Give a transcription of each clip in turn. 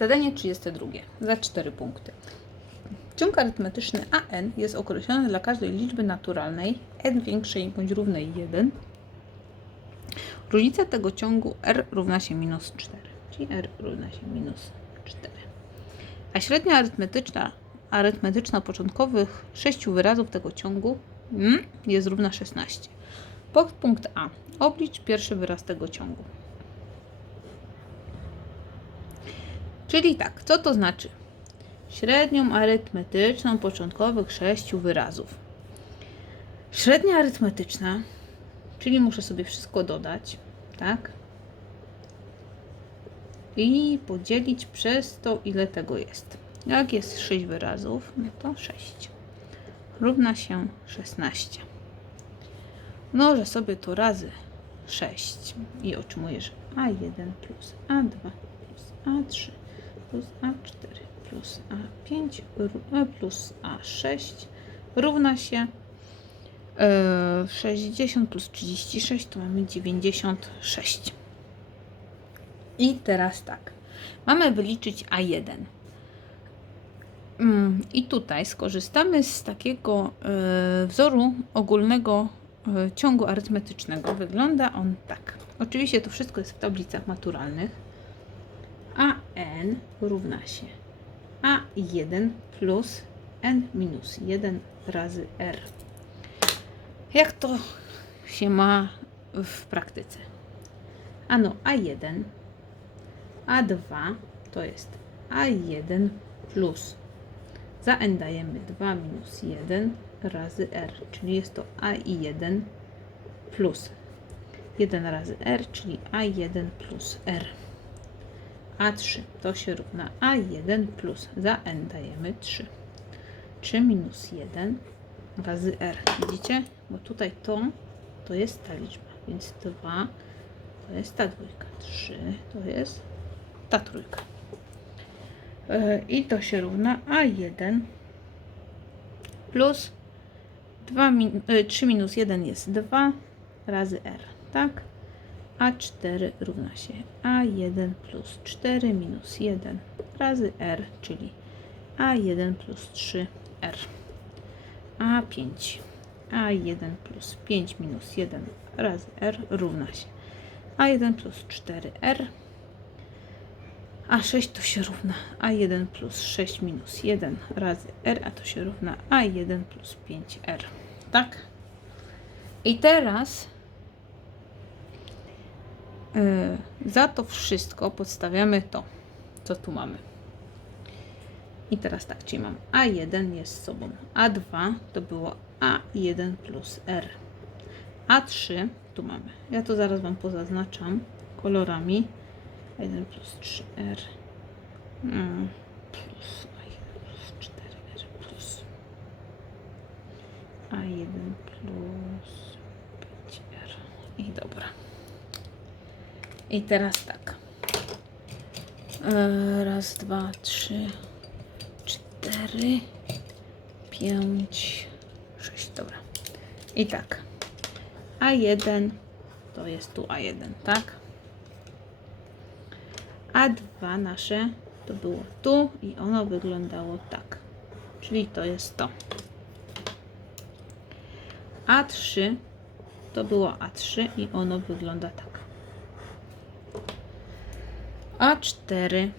Zadanie 32. Za 4 punkty. Ciąg arytmetyczny AN jest określony dla każdej liczby naturalnej n większej bądź równej 1. Różnica tego ciągu r równa się minus 4, czyli r równa się minus 4. A średnia arytmetyczna, arytmetyczna początkowych sześciu wyrazów tego ciągu mm, jest równa 16. Podpunkt A. Oblicz pierwszy wyraz tego ciągu. Czyli tak, co to znaczy? Średnią arytmetyczną początkowych sześciu wyrazów. Średnia arytmetyczna, czyli muszę sobie wszystko dodać, tak? I podzielić przez to, ile tego jest. Jak jest 6 wyrazów, no to 6. Równa się 16. Mnożę sobie to razy 6 i otrzymuję, że A1 plus A2 plus A3 plus A4 plus A5 ró- e, plus A6 równa się e, 60 plus 36 to mamy 96. I teraz tak. Mamy wyliczyć A1. Mm, I tutaj skorzystamy z takiego e, wzoru ogólnego e, ciągu arytmetycznego. Wygląda on tak. Oczywiście to wszystko jest w tablicach maturalnych. AN równa się A1 plus N minus 1 razy R. Jak to się ma w praktyce? Ano A1, A2 to jest A1 plus za n dajemy 2 minus 1 razy r, czyli jest to a1 plus 1 razy r, czyli a1 plus r. A3 to się równa A1 plus za n dajemy 3. 3 minus 1 razy R. Widzicie? Bo tutaj to, to jest ta liczba, więc 2 to jest ta dwójka, 3 to jest ta trójka. E, I to się równa A1 plus 2 min, e, 3 minus 1 jest 2 razy R, tak? A4 równa się A1 plus 4 minus 1 razy R, czyli A1 plus 3R. A5 A1 plus 5 minus 1 razy R równa się A1 plus 4R. A6 to się równa A1 plus 6 minus 1 razy R, a to się równa A1 plus 5R. Tak? I teraz za to wszystko podstawiamy to, co tu mamy. I teraz tak, czyli mam A1 jest sobą A2, to było A1 plus R. A3 tu mamy. Ja to zaraz Wam pozaznaczam kolorami. 1 plus 3R mm, plus A1 plus 4R plus A1 plus 5R. I dobra. I teraz tak. E, Raz, dwa, trzy, cztery, pięć, sześć. Dobra. I tak. A1 to jest tu A1, tak? A2 nasze to było tu i ono wyglądało tak. Czyli to jest to. A3 to było A3 i ono wygląda tak. A4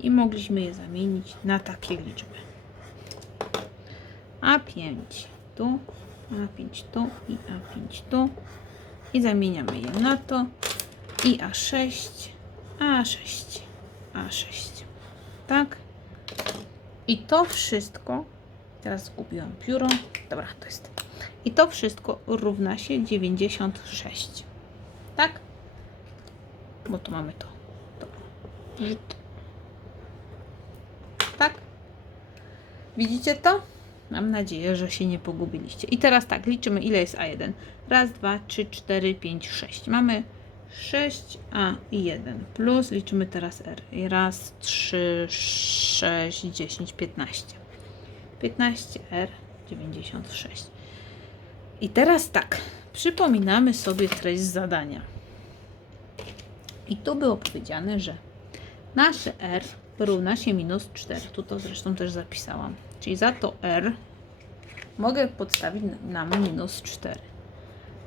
i mogliśmy je zamienić na takie liczby. A5 tu, A5 tu i A5 tu i zamieniamy je na to i A6, A6, A6. Tak? I to wszystko, teraz zgubiłam pióro, dobra, to jest. I to wszystko równa się 96. Tak? Bo tu mamy to. to. Tak? Widzicie to? Mam nadzieję, że się nie pogubiliście. I teraz tak, liczymy ile jest A1. Raz, dwa, trzy, cztery, pięć, sześć. Mamy 6a i 1 plus liczymy teraz r. I raz, 3, 6, 10, 15. 15r 96. I teraz tak, przypominamy sobie treść zadania. I tu było powiedziane, że nasze r równa się minus 4. Tu to zresztą też zapisałam. Czyli za to r mogę podstawić nam minus 4.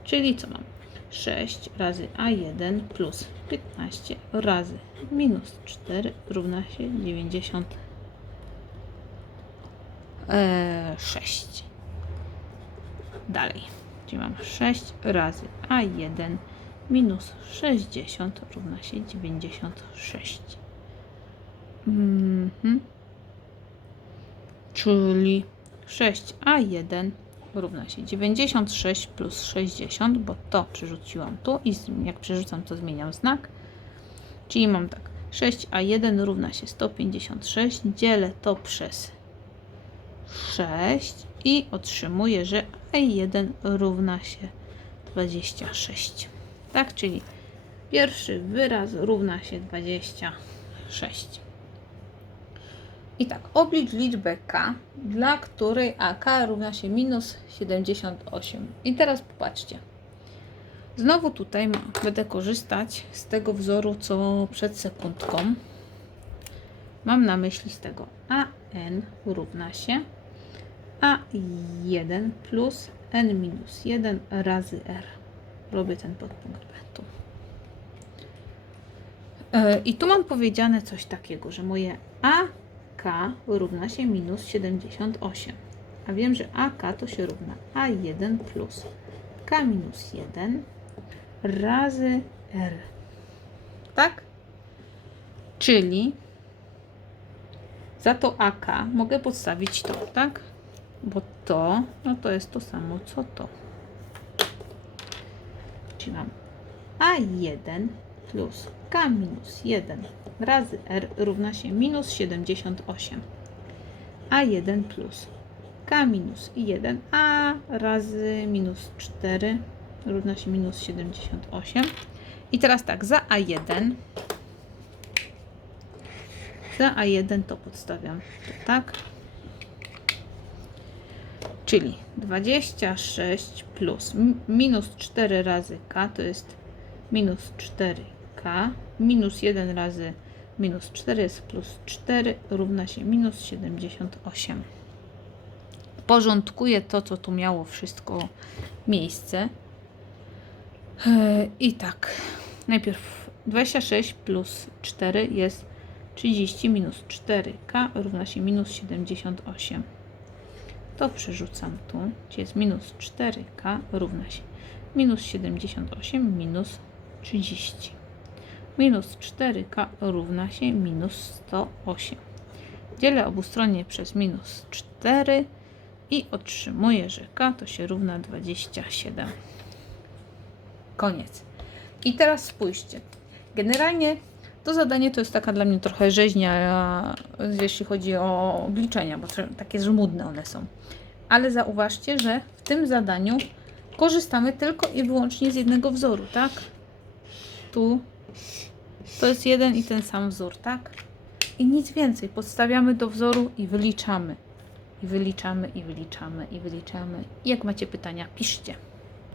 Czyli co mam? 6 razy a1 plus 15 razy minus 4 równa się 96. Dalej. Czyli mam 6 razy a1 minus 60 równa się 96. Mhm. Czyli 6a1 równa się 96 plus 60, bo to przerzuciłam tu i jak przerzucam, to zmieniam znak. Czyli mam tak, 6a1 równa się 156, dzielę to przez 6 i otrzymuję, że a1 równa się 26. Tak, czyli pierwszy wyraz równa się 26. I tak, oblicz liczbę k, dla której AK równa się minus 78. I teraz popatrzcie. Znowu tutaj będę korzystać z tego wzoru, co przed sekundką. Mam na myśli z tego AN równa się A1 plus N minus 1 razy R. Robię ten podpunkt B tu. E, I tu mam powiedziane coś takiego, że moje AK równa się minus 78. A wiem, że AK to się równa A1 plus K minus 1 razy R. Tak? Czyli za to AK mogę podstawić to, tak? Bo to, no to jest to samo co to. Mam A1 plus K minus 1 razy R równa się minus 78. A1 plus K minus 1 A razy minus 4 równa się minus 78. I teraz tak, za A1 za A1 to podstawiam to tak. Czyli 26 plus minus 4 razy K to jest minus 4K. Minus 1 razy minus 4 jest plus 4 równa się minus 78. Porządkuję to, co tu miało wszystko miejsce. E, I tak, najpierw 26 plus 4 jest 30 minus 4k równa się minus 78. To przerzucam tu, gdzie jest minus 4k równa się minus 78 minus 30. Minus 4k równa się minus 108. Dzielę obustronnie przez minus 4 i otrzymuję, że k to się równa 27. Koniec. I teraz spójrzcie. Generalnie to zadanie to jest taka dla mnie trochę rzeźnia, jeśli chodzi o obliczenia, bo takie żmudne one są. Ale zauważcie, że w tym zadaniu korzystamy tylko i wyłącznie z jednego wzoru, tak? Tu to jest jeden i ten sam wzór, tak? I nic więcej. Podstawiamy do wzoru i wyliczamy. I wyliczamy, i wyliczamy, i wyliczamy. I jak macie pytania, piszcie.